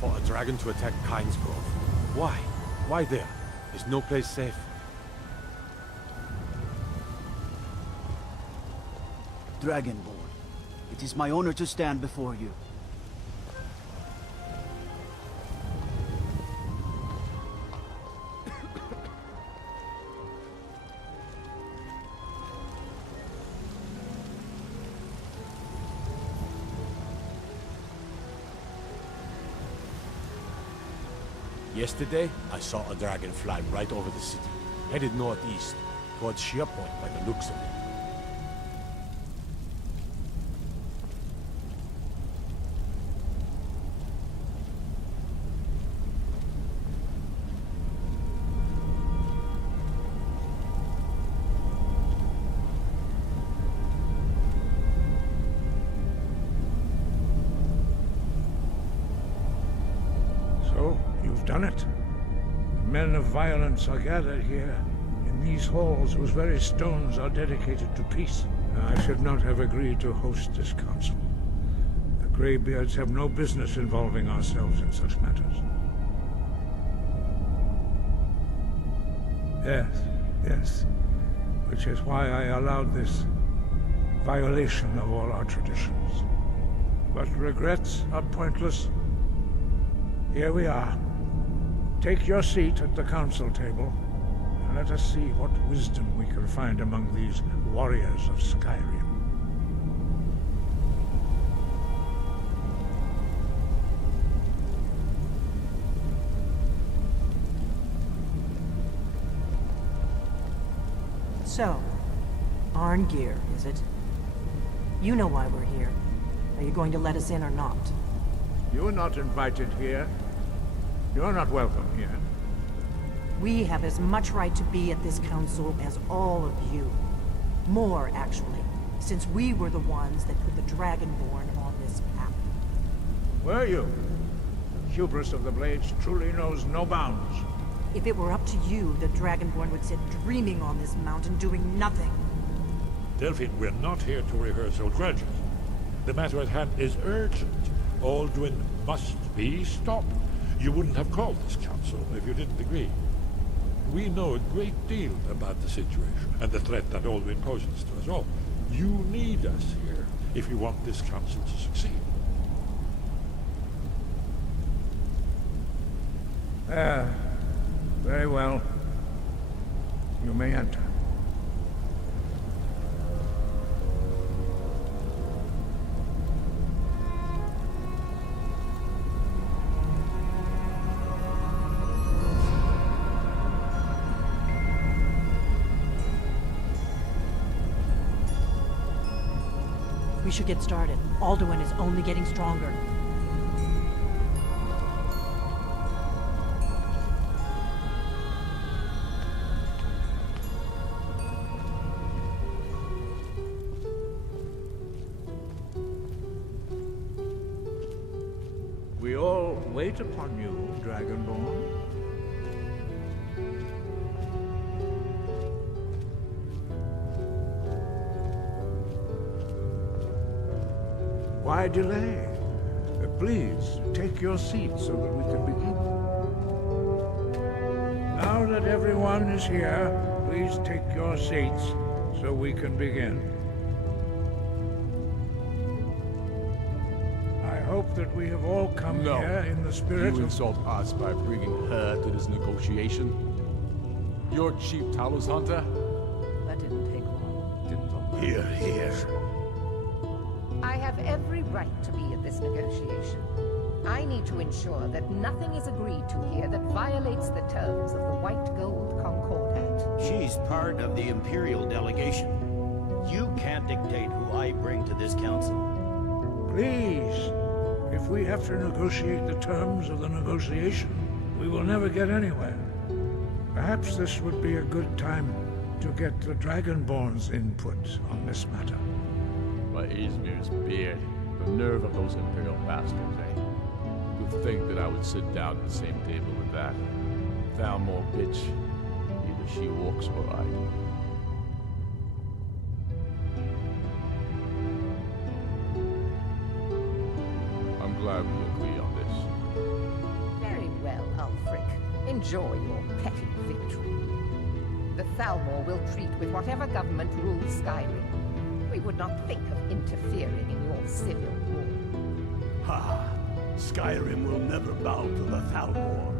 For a dragon to attack Kyne's Grove. Why? Why there? Is no place safe? Dragonborn, it is my honor to stand before you. Yesterday, I saw a dragon fly right over the city, headed northeast, towards Sheerpoint by the looks of it. Done it. Men of violence are gathered here, in these halls whose very stones are dedicated to peace. I should not have agreed to host this council. The Greybeards have no business involving ourselves in such matters. Yes. Which is why I allowed this violation of all our traditions. But regrets are pointless. Here we are. Take your seat at the council table, and let us see what wisdom we can find among these warriors of Skyrim. So, Arngeir, is it? You know why we're here. Are you going to let us in or not? You are not invited here. You're not welcome here. We have as much right to be at this council as all of you. More, actually, since we were the ones that put the Dragonborn on this path. Were you? The hubris of the Blades truly knows no bounds. If it were up to you, the Dragonborn would sit dreaming on this mountain doing nothing. Delphine, we're not here to rehearse old grudges. The matter at hand is urgent. Alduin must be stopped. You wouldn't have called this council if you didn't agree. We know a great deal about the situation and the threat that Alduin poses to us all. You need us here if you want this council to succeed. Very well. You may enter. We should get started. Alduin is only getting stronger. We all wait upon you, Dragonborn. Why delay? Please, take your seat so that we can begin. Now that everyone is here, please take your seats so we can begin. I hope that we have all come here in the spirit of... You insult us by bringing her to this negotiation? You're Chief Talos Hunter? That didn't take long. Here. I have every right to be at this negotiation. I need to ensure that nothing is agreed to here that violates the terms of the White Gold Concordat. She's part of the Imperial delegation. You can't dictate who I bring to this council. Please, if we have to negotiate the terms of the negotiation, we will never get anywhere. Perhaps this would be a good time to get the Dragonborn's input on this matter. By Izmir's beard, the nerve of those Imperial bastards, eh? To think that I would sit down at the same table with that. Thalmor bitch. Either she walks or I do. I'm glad we agree on this. well, Ulfric. Enjoy your petty victory. The Thalmor will treat with whatever government rules Skyrim. We would not think of interfering in your civil war. Ha! Skyrim will never bow to the Thalmor.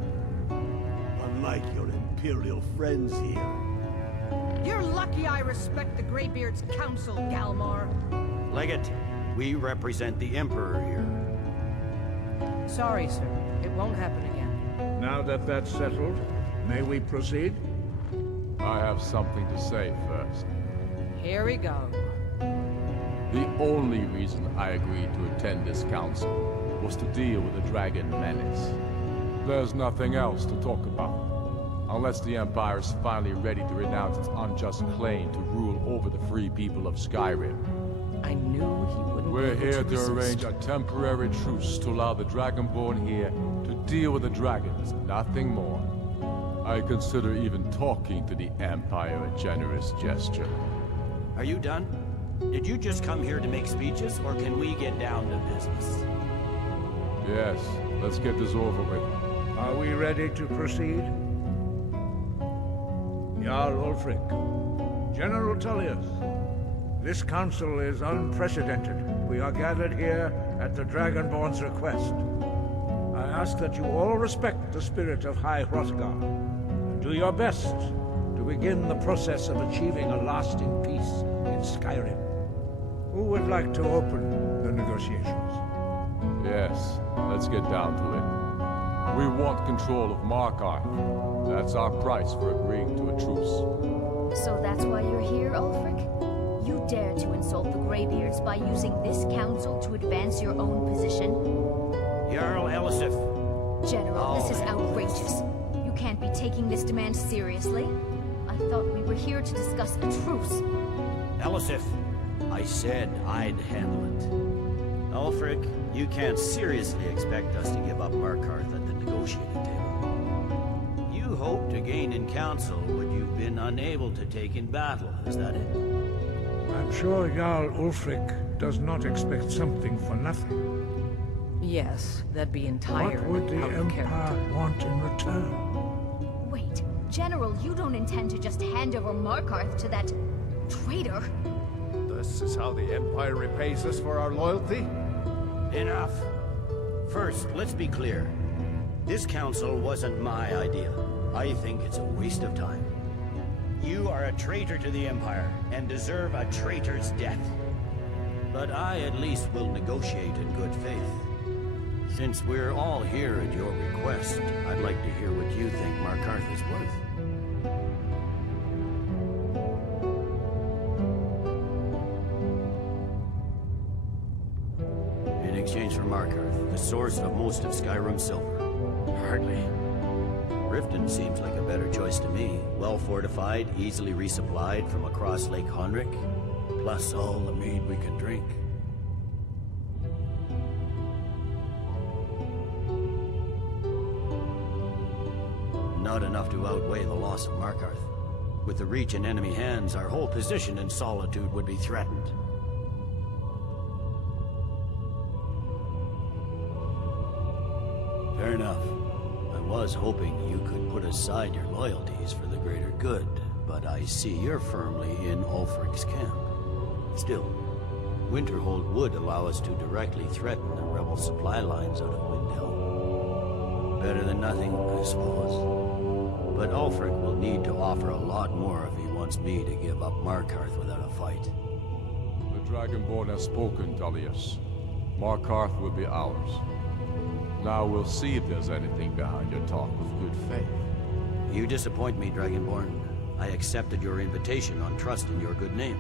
Unlike your Imperial friends here. You're lucky I respect the Greybeard's counsel, Galmar. Legate, we represent the Emperor here. Sorry, sir. It won't happen again. Now that that's settled, may we proceed? I have something to say first. Here we go. The only reason I agreed to attend this council was to deal with the dragon menace. There's nothing else to talk about. Unless the Empire is finally ready to renounce its unjust claim to rule over the free people of Skyrim. I knew he wouldn't We're be able here to resist. arrange a temporary truce to allow the Dragonborn here to deal with the dragons, nothing more. I consider even talking to the Empire a generous gesture. Are you done? Did you just come here to make speeches, or can we get down to business? Yes, let's get this over with. Are we ready to proceed? Jarl Ulfric, General Tullius, this council is unprecedented. We are gathered here at the Dragonborn's request. I ask that you all respect the spirit of High Hrothgar, and do your best to begin the process of achieving a lasting peace in Skyrim. Who would like to open the negotiations? Yes, let's get down to it. We want control of Markarth. That's our price for agreeing to a truce. So that's why you're here, Ulfric? You dare to insult the Greybeards by using this council to advance your own position? Jarl Elisif. General, this is outrageous. You can't be taking this demand seriously. I thought we were here to discuss a truce. Elisif, I said I'd handle it. Ulfric, you can't seriously expect us to give up Markarth at the negotiating table. You hoped to gain in council what you've been unable to take in battle, is that it? I'm sure Jarl Ulfric does not expect something for nothing. Yes, that'd be entirely What would the out of Empire character. want in return? Wait, General, you don't intend to just hand over Markarth to that traitor? This is how the Empire repays us for our loyalty? Enough. First, let's be clear. This council wasn't my idea. I think it's a waste of time. You are a traitor to the Empire, and deserve a traitor's death. But I at least will negotiate in good faith. Since we're all here at your request, I'd like to hear what you think Markarth is worth. In exchange for Markarth, the source of most of Skyrim's silver. Hardly. Riften seems like a better choice to me. Well fortified, easily resupplied from across Lake Honric, plus all the mead we can drink. Not enough to outweigh the loss of Markarth. With the Reach in enemy hands, our whole position in Solitude would be threatened. Fair enough. I was hoping you could put aside your loyalties for the greater good, but I see you're firmly in Ulfric's camp. Still, Winterhold would allow us to directly threaten the rebel supply lines out of Windhelm. Better than nothing, I suppose. But Ulfric will need to offer a lot more if he wants me to give up Markarth without a fight. The Dragonborn has spoken, Tullius. Markarth will be ours. Now we'll see if there's anything behind your talk of good faith. You disappoint me, Dragonborn. I accepted your invitation on trust in your good name.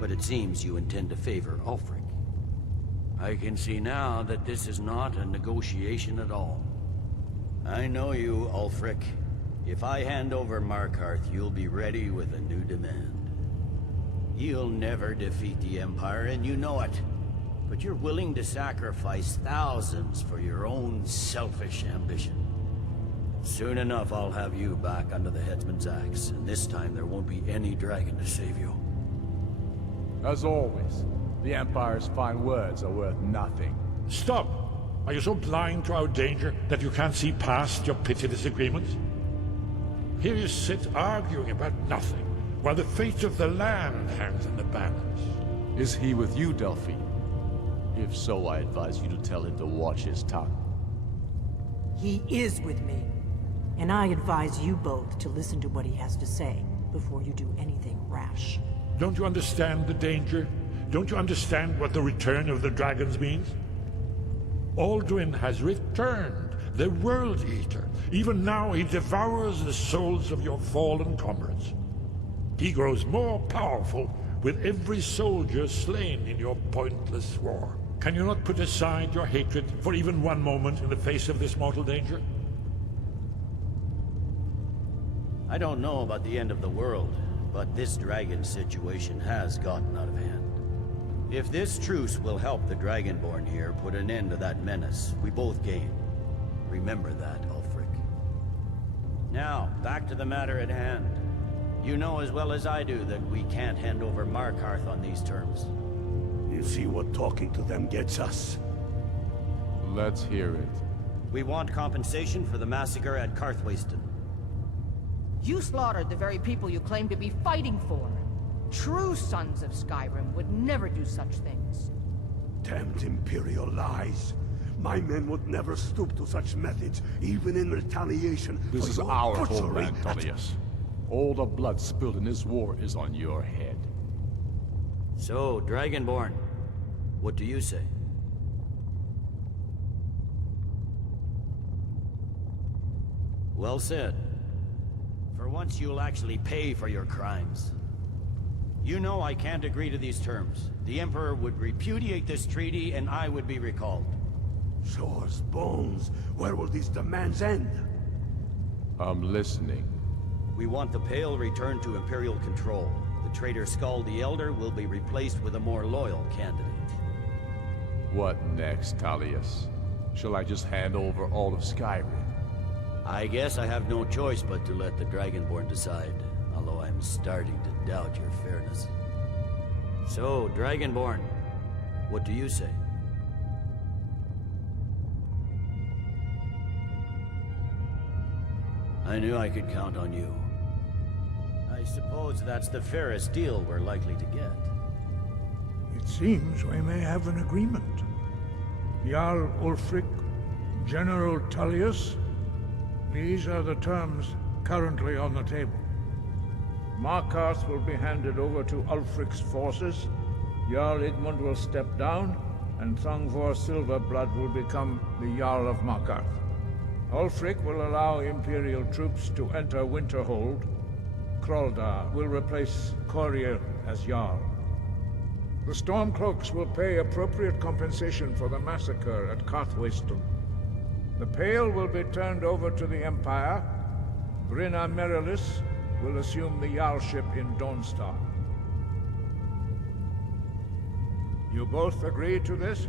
But it seems you intend to favor Ulfric. I can see now that this is not a negotiation at all. I know you, Ulfric. If I hand over Markarth, you'll be ready with a new demand. You'll never defeat the Empire, and you know it. But you're willing to sacrifice thousands for your own selfish ambition. Soon enough, I'll have you back under the headsman's axe, and this time there won't be any dragon to save you. As always, the Empire's fine words are worth nothing. Stop! Are you so blind to our danger that you can't see past your petty disagreements? Here you sit arguing about nothing, while the fate of the land hangs in the balance. Is he with you, Delphine? If so, I advise you to tell him to watch his tongue. He is with me. And I advise you both to listen to what he has to say before you do anything rash. Don't you understand the danger? Don't you understand what the return of the dragons means? Alduin has returned, the World Eater. Even now he devours the souls of your fallen comrades. He grows more powerful with every soldier slain in your pointless war. Can you not put aside your hatred for even one moment in the face of this mortal danger? I don't know about the end of the world, but this dragon situation has gotten out of hand. If this truce will help the Dragonborn here put an end to that menace, we both gain. Remember that, Ulfric. Now, back to the matter at hand. You know as well as I do that we can't hand over Markarth on these terms. You see what talking to them gets us? Let's hear it. We want compensation for the massacre at Karthwasten. You slaughtered the very people you claim to be fighting for. True sons of Skyrim would never do such things. Damned Imperial lies. My men would never stoop to such methods, even in retaliation. This for is your our butchery. homeland, Tullius. All the blood spilled in this war is on your head. So, Dragonborn, what do you say? Well said. For once you'll actually pay for your crimes. You know I can't agree to these terms. The Emperor would repudiate this treaty and I would be recalled. Show us bones. Where will these demands end? I'm listening. We want the Pale returned to Imperial control. The traitor Skull the Elder will be replaced with a more loyal candidate. What next, Tullius? Shall I just hand over all of Skyrim? I guess I have no choice but to let the Dragonborn decide, although I'm starting to doubt your fairness. So, Dragonborn, what do you say? I knew I could count on you. I suppose that's the fairest deal we're likely to get. It seems we may have an agreement. Jarl Ulfric, General Tullius, these are the terms currently on the table. Markarth will be handed over to Ulfric's forces, Jarl Igmund will step down, and Thongvor Silverblood will become the Jarl of Markarth. Ulfric will allow Imperial troops to enter Winterhold. Kraldar will replace Coriel as Jarl. The Stormcloaks will pay appropriate compensation for the massacre at Karthwasten. The Pale will be turned over to the Empire. Brynna Merilis will assume the Jarlship in Dawnstar. You both agree to this?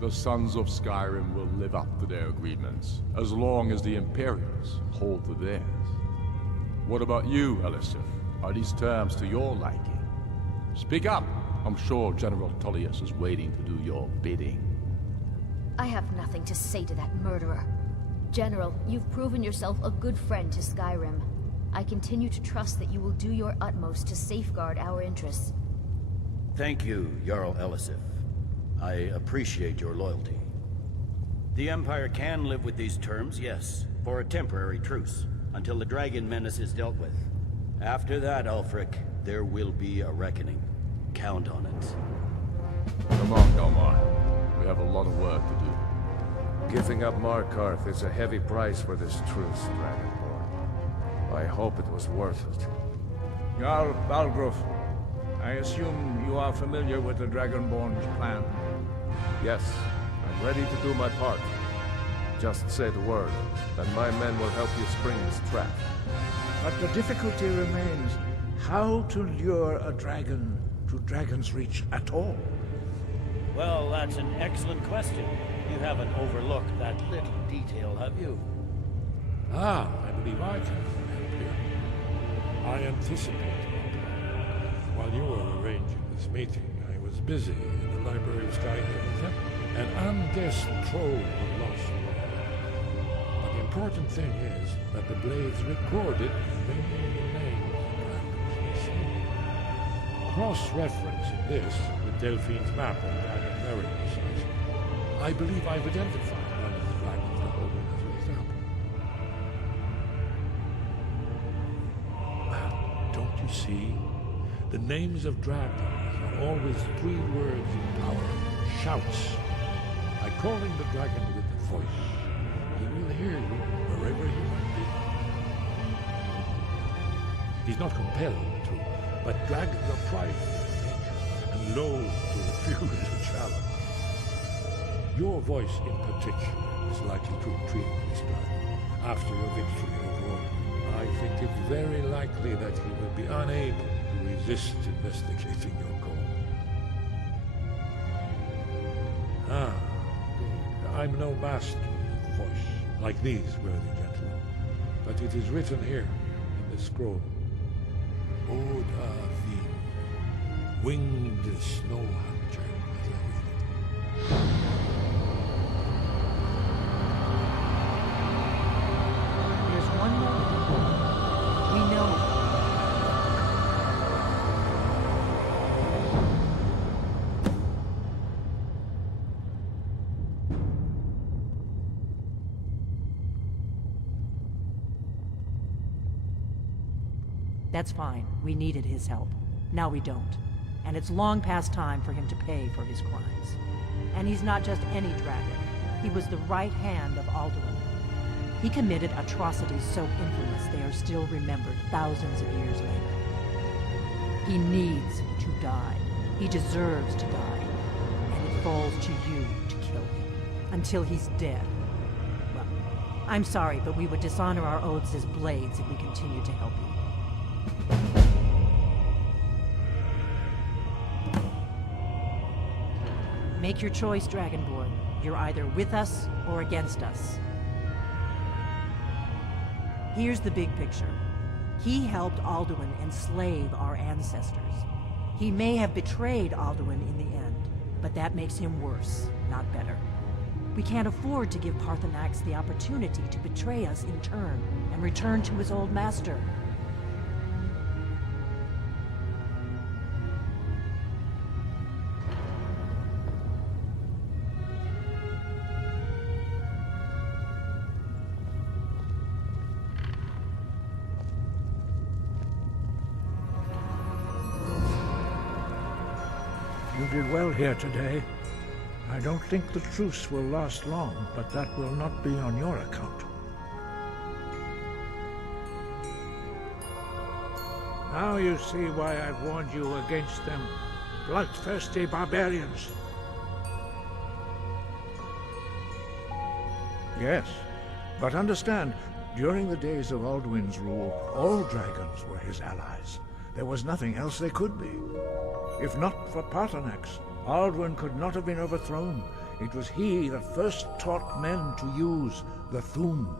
The Sons of Skyrim will live up to their agreements, as long as the Imperials hold to theirs. What about you, Elisif? Are these terms to your liking? Speak up! I'm sure General Tullius is waiting to do your bidding. I have nothing to say to that murderer. General, you've proven yourself a good friend to Skyrim. I continue to trust that you will do your utmost to safeguard our interests. Thank you, Jarl Elisif. I appreciate your loyalty. The Empire can live with these terms, yes, for a temporary truce, until the dragon menace is dealt with. After that, Ulfric, there will be a reckoning. Count on it. Come on, Galmar. We have a lot of work to do. Giving up Markarth is a heavy price for this truce, Dragonborn. I hope it was worth it. Jarl Balgruuf, I assume you are familiar with the Dragonborn's plan. Yes, I'm ready to do my part. Just say the word, and my men will help you spring this trap. But the difficulty remains how to lure a dragon to Dragon's Reach at all. Well, that's an excellent question. You haven't overlooked that little detail, have you? I believe I can help you. I anticipated. While you were arranging this meeting, I was busy in the library of Skyrim, and guess troll of lost lore. But the important thing is that the blades recorded many names of dragons. Cross-referencing this with Delphine's map of dragon marinations, I believe I've identified one of the dragons that Odin has raised up. Well, don't you see? The names of dragons are always 3 words in power. Shouts. By calling the dragon with the voice, he will hear you wherever he might be. He's not compelled to, but dragons are prideful in nature and loath to refuse a challenge. Your voice in particular is likely to intrigue this dragon. After your victory over Odin, I think it very likely that he will be unable to resist investigating your call. I'm no master of voice, like these worthy gentlemen, but it is written here in the scroll. Odin, winged snow hunter, as I read it. There's one more. We know. That's fine. We needed his help. Now we don't. And it's long past time for him to pay for his crimes. And he's not just any dragon. He was the right hand of Alduin. He committed atrocities so infamous they are still remembered thousands of years later. He needs to die. He deserves to die. And it falls to you to kill him. Until he's dead. Well, I'm sorry, but we would dishonor our oaths as blades if we continue to help you. Make your choice, Dragonborn. You're either with us or against us. Here's the big picture. He helped Alduin enslave our ancestors. He may have betrayed Alduin in the end, but that makes him worse, not better. We can't afford to give Paarthurnax the opportunity to betray us in turn and return to his old master. You did well here today. I don't think the truce will last long, but that will not be on your account. Now you see why I've warned you against them bloodthirsty barbarians. Yes, but understand, during the days of Alduin's rule, all dragons were his allies. There was nothing else they could be. If not for Paarthurnax, Alduin could not have been overthrown. It was he that first taught men to use the Thum.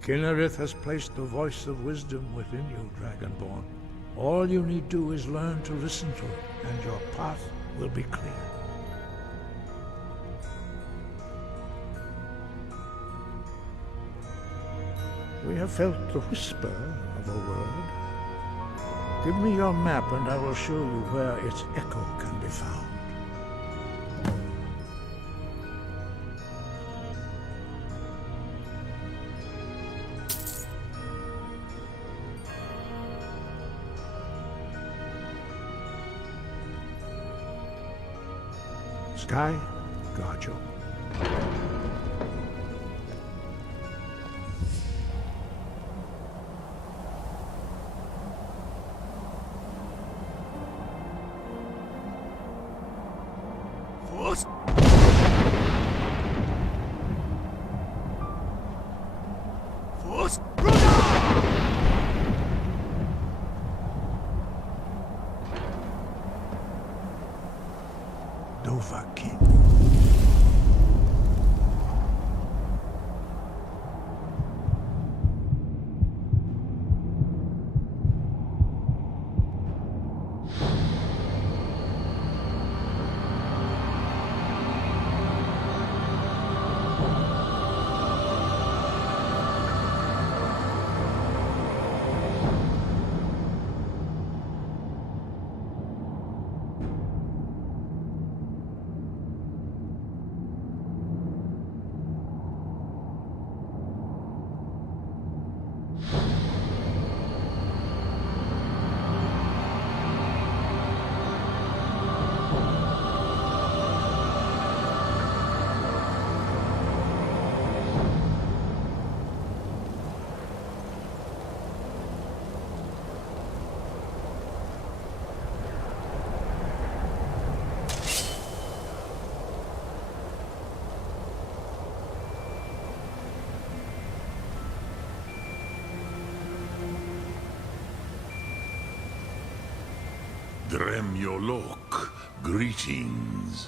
Kynareth has placed the voice of wisdom within you, Dragonborn. All you need do is learn to listen to it, and your path will be clear. We have felt the whisper of a word. Give me your map and I will show you where its echo can be found. Sky, guard you. Dovahkiin. Dremyolok, greetings.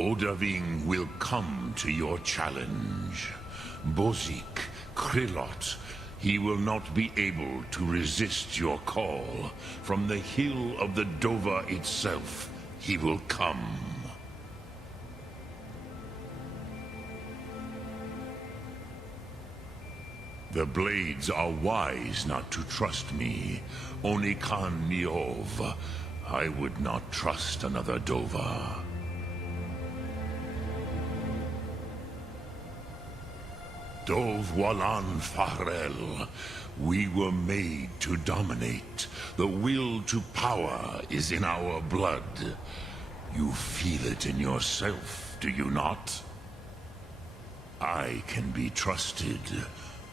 Odaving will come to your challenge. Bozik, Krillot, he will not be able to resist your call. From the hill of the Dova itself, he will come. The Blades are wise not to trust me. Only Khan Niov. I would not trust another Dova. Dov Walan Farel. We were made to dominate. The will to power is in our blood. You feel it in yourself, do you not? I can be trusted.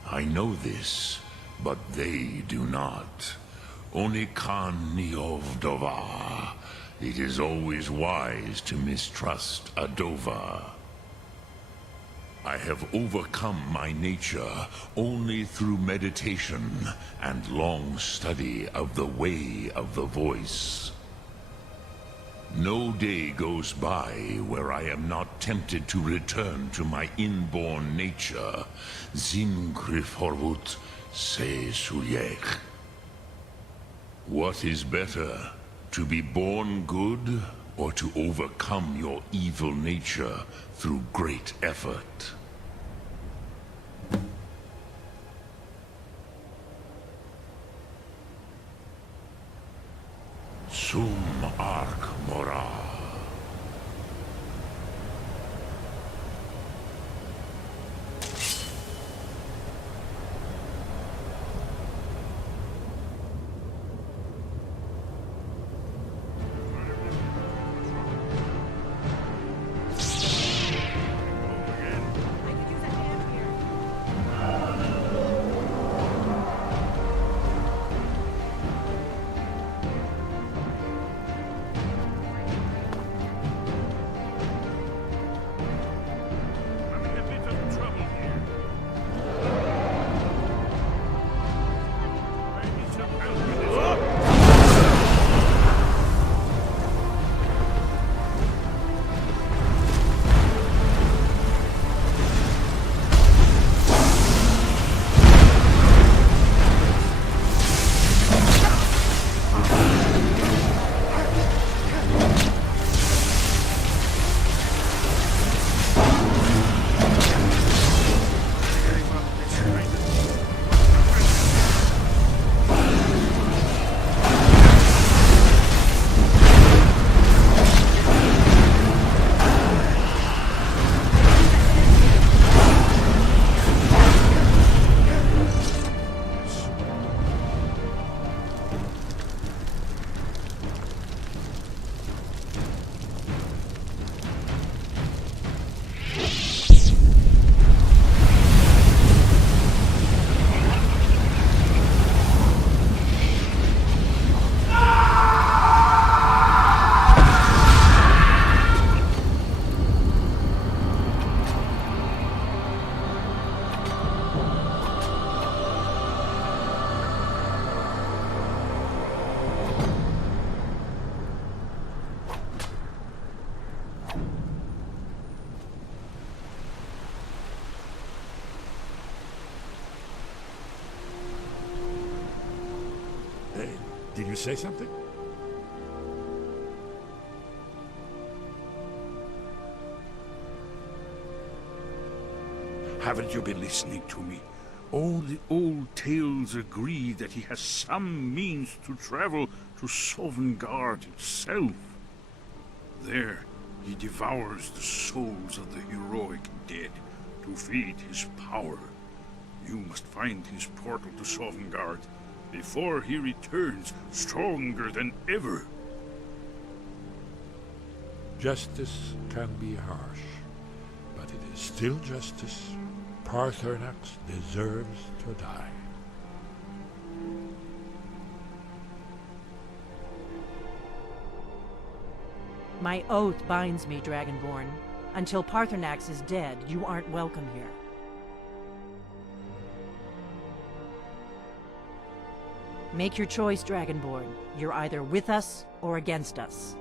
I know this, but they do not. Only Khan Niov Dova. It is always wise to mistrust a Dova. I have overcome my nature only through meditation and long study of the way of the voice. No day goes by where I am not tempted to return to my inborn nature. Zimgriforvut se suyech. What is better, to be born good or to overcome your evil nature through great effort? Sum Ark Mora. Did you say something? Haven't you been listening to me? All the old tales agree that he has some means to travel to Sovngarde itself. There, he devours the souls of the heroic dead to feed his power. You must find his portal to Sovngarde before he returns stronger than ever. Justice can be harsh, but it is still justice. Paarthurnax deserves to die. My oath binds me, Dragonborn. Until Paarthurnax is dead, you aren't welcome here. Make your choice, Dragonborn. You're either with us or against us.